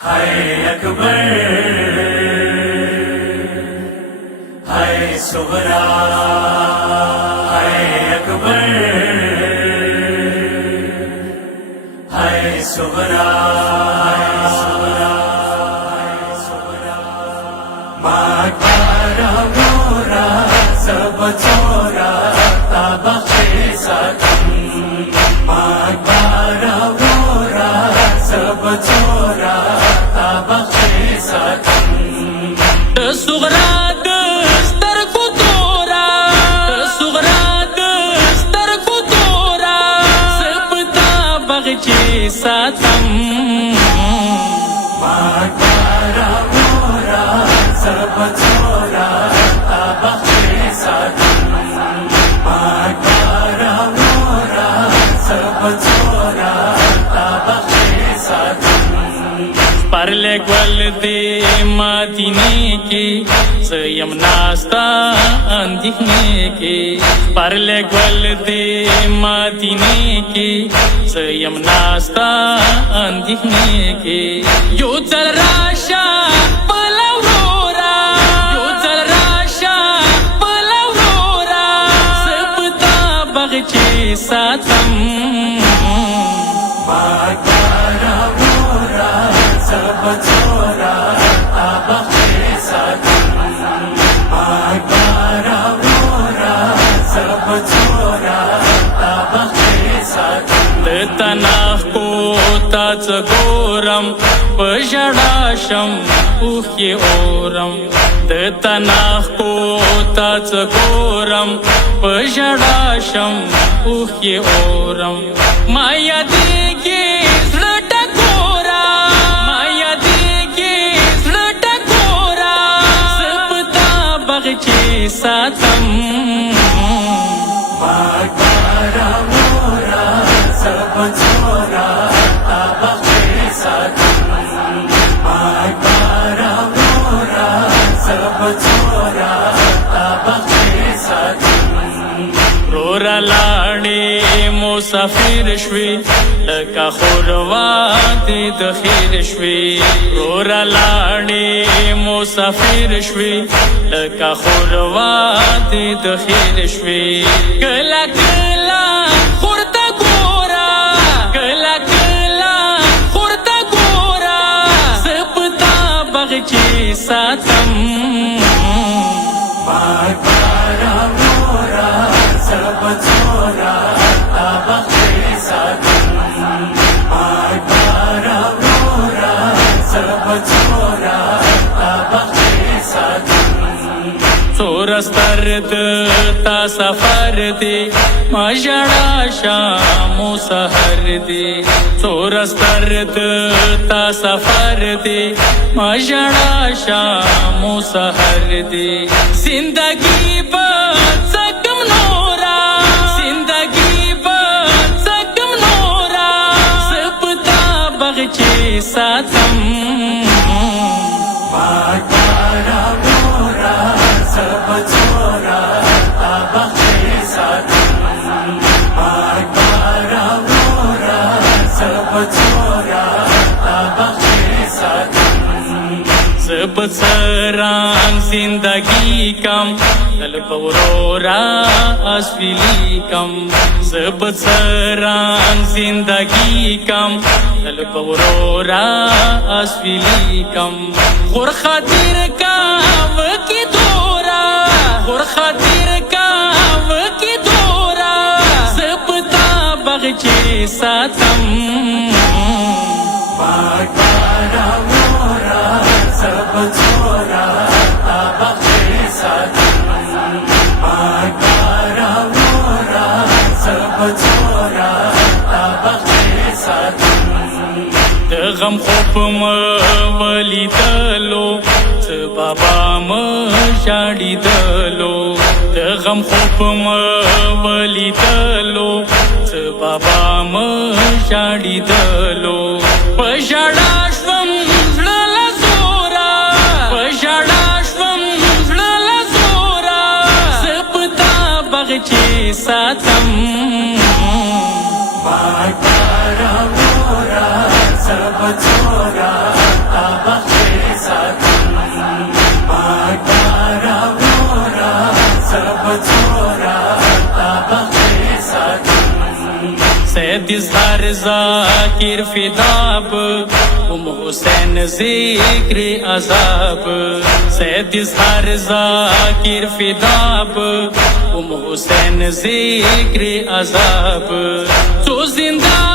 हाय अकबर, हाय सुगरा, हाय अकबर, हाय सुगरा, हाय सुगरा, हाय सुगरा। माकारा मोरा सब छोरा ताबखे साथम, माकारा मोरा सब छोरा ताबखे साथम। सुगरा दस्तर को तोरा, सुगरा दस्तर को तोरा, सबता बगचे साथम। माकारा मोरा सब छोरा ताबखे साथम, माकारा मोरा सब छोरा ताबखे साथम। परले ग्वल दे मदीने के सयम नास्ता अंदिखने के, परले ग्वल दे मदीने के सयम नास्ता अंदिखने के। यो चल राशा पलवरोरा, यो चल राशा पलवरोरा, सबता बगचे साथम। माकारा मोरा सब छोरा ताबखे साथम, माकारा मोरा सब छोरा ताबखे साथम। तनाख को ताच गोरम पजड़ाशम उखे ओरम, तनाख को ताच गोरम पजड़ाशम उखे ओरम। माया देगे लटकोरा, माया देगे लटकोरा, सबता बगचे साथम। माकारा मोरा सब छोरा ताबखे साथम, माकारा मोरा सब छोरा ताबखे साथम। रोरा लाड़े मुसाफिर श्वी लका खुरवा दे दखिर श्वी, रोरा लाड़े मुसाफिर श्वी लका खुरवा दे दखिर श्वी। कला कला खुरता गोरा, कला कला खुरता गोरा, सबता बगचे साथम। माकारा मोरा सब छोरा ताबखे साथम, माकारा मोरा सब छोरा ताबखे साथम। सोरस्तरद ता सफर दे मजड़ा शामो सहर दे, सोरस्तरद ता सफर दे मजड़ा शामो सहर दे। जिंदगी सकम नोरा, जिंदगी सकम नोरा, सबता बगचे साथम। माकारा मोरा सब छोरा ताबखे साथम, माकारा मोरा सब छोरा ताबखे साथम। सब सरान जिंदगी कम तलबरोरा असफिली कम, सब सरान जिंदगी कम तलबरोरा असफिली कम। खुर खातिर का वकी दोरा, खुर खातिर का वकी दोरा, सबता बगचे साथम। माकारा मोरा सब छोरा ताबखे साथम, माकारा मोरा सब छोरा ताबखे साथम। गम خوب वली दलो बाबा शाड़ी दलो, गम خوب वली दलो बाबा शाड़ी दलो। पजड़ाश्वम झड़ला जोरा, पजड़ाश्वम झड़ला जोरा, सबता बगचे साथम। माकारा मोरा सब छोरा इज़हार ज़ाकिर फिदाब हुसैन ज़िक्र अज़ाब सैयद इज़हार ज़ाकिर फिदाब हुसैन ज़िक्र अज़ाब तो जिंदा